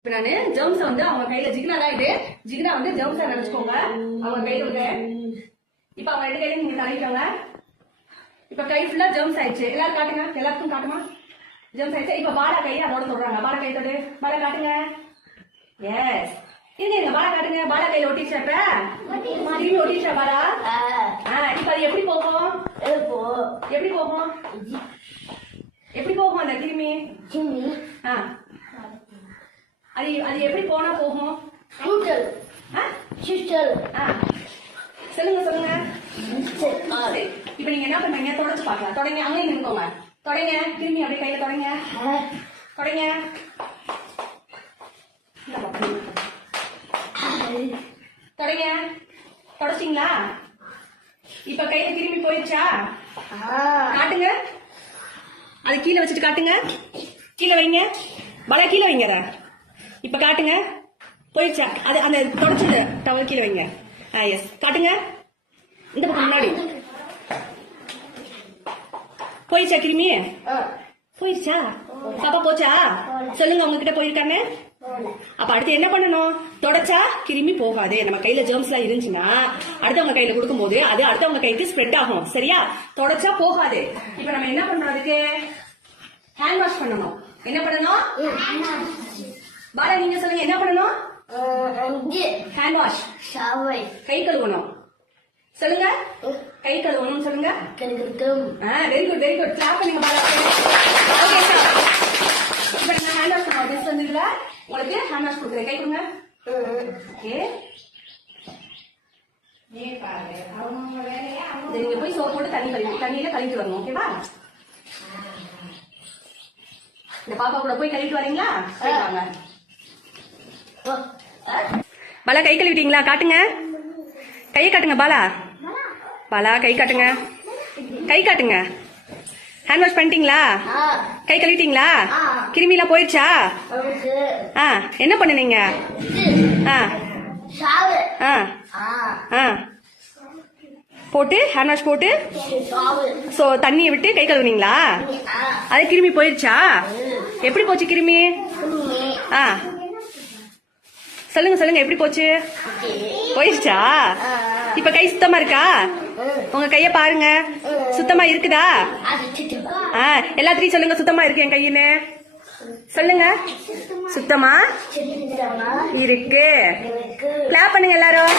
இப்ப நானு ஜெர்ம்ஸ் வந்து அவங்க கையில ஜிகினா தான் இது ஜிகினா வந்து ஜெர்ம்ஸா நினைச்சுக்கோங்க அவங்க கையில வந்து இப்ப அவங்க ரெண்டு கையில நீங்க தள்ளிக்கோங்க. இப்ப கை ஃபுல்லா ஜெர்ம்ஸ் ஆயிடுச்சு. எல்லாரும் காட்டுங்க, எல்லாருக்கும் காட்டுமா ஜெர்ம்ஸ் ஆயிடுச்சு. இப்ப பாலா கையை அதோட சொல்றாங்க. பாலா கை தொடு, பாலா காட்டுங்க. எஸ் இருங்க, பாலா காட்டுங்க. பாலா கையில ஒட்டிச்சா? இப்ப திரும்பி ஒட்டிச்சா பாலா? இப்ப அது எப்படி போகும்? எப்படி போகும்? எப்படி போகும் அந்த திரும்பி? அது அது எப்படி போனா போகும்? சொல்லுங்க சொல்லுங்க. இப்ப நீங்க என்ன பண்ணுவீங்க? தொடச்சு பாக்கலாம். தொடங்க, அங்கே நின்னுக்கோங்க. தொடங்க, திரும்பி அப்படியே கையில தொடங்க. தொடங்க, தொடங்க. தொடச்சிங்களா? இப்ப கையில திரும்பி போயிடுச்சா? காட்டுங்க. அது கீழே வச்சுட்டு காட்டுங்க. கீழே வைங்க, பல கீழே வைங்க. இப்ப காட்டுங்க. போயிடுச்சா? அது அந்த தொடச்சது டவல் கீழே வைங்க. எஸ் காட்டுங்க. இந்த பக்கம் முன்னாடி போயிடுச்சா? கிருமி போயிடுச்சா? பாப்பா போச்சா? சொல்லுங்க, உங்ககிட்ட போயிருக்காங்க. அப்ப அடுத்து என்ன பண்ணணும்? தொடச்சா கிருமி போகாது. நம்ம கையில ஜெர்ம்ஸ் எல்லாம் இருந்துச்சுன்னா அடுத்தவங்க கையில கொடுக்கும் போது அது அடுத்தவங்க கைக்கு ஸ்ப்ரெட் ஆகும். சரியா? தொடச்சா போகாது. இப்ப நம்ம என்ன பண்றோம்? அதுக்கு ஹேண்ட் வாஷ் பண்ணணும். என்ன பண்ணணும்? பாலா நீங்க சொல்லுங்க, என்ன பண்ணணும்? ஹேண்ட் வாஷ், கை கழுவணும். சொல்லுங்க, கை கழுவணும். சொல்லுங்க. Very good very good. Clap பண்ணுங்க பாலா. இப்ப நீங்க ஹேண்ட் வாஷ் பண்ணுவோம். டெஸ்ட் வந்துருக்குல, உங்களுக்கு ஹேண்ட் வாஷ் கொடுக்குறேன். கை கொடுங்க. ஓகே, நீங்க போய் சோப் போட்டு தண்ணியில கழுவிட்டு வரணும். ஓகேவா? இந்த பாப்பா கூட போய் கழுவிட்டு வரீங்களா? வாங்க. பாலா கை கழுவிட்டீங்களா? காட்டுங்க, கையை காட்டுங்க. பாலா பாலா கை காட்டுங்க, கை காட்டுங்க. ஹேண்ட் வாஷ் பண்ணிட்டீங்களா? கை கழுவிட்டீங்களா? கிருமி எல்லாம் போயிடுச்சா? என்ன பண்ணுனீங்க? போட்டு ஹேண்ட் வாஷ் போட்டு தண்ணியை விட்டு கை கழுவுனீங்களா? அது கிருமி போயிடுச்சா? எப்படி போச்சு கிருமி? சொல்லுங்க சொல்லுங்க, எப்படி போச்சு? போயிடுச்சா? இப்ப கை சுத்தமா இருக்கா? உங்க கைய பாருங்க, சுத்தமா இருக்குதா? எல்லாத்தையும் சொல்லுங்க, சுத்தமா இருக்கு என் கையின்னு சொல்லுங்க. சுத்தமா இருக்கு. கிளாப் பண்ணுங்க எல்லாரும்.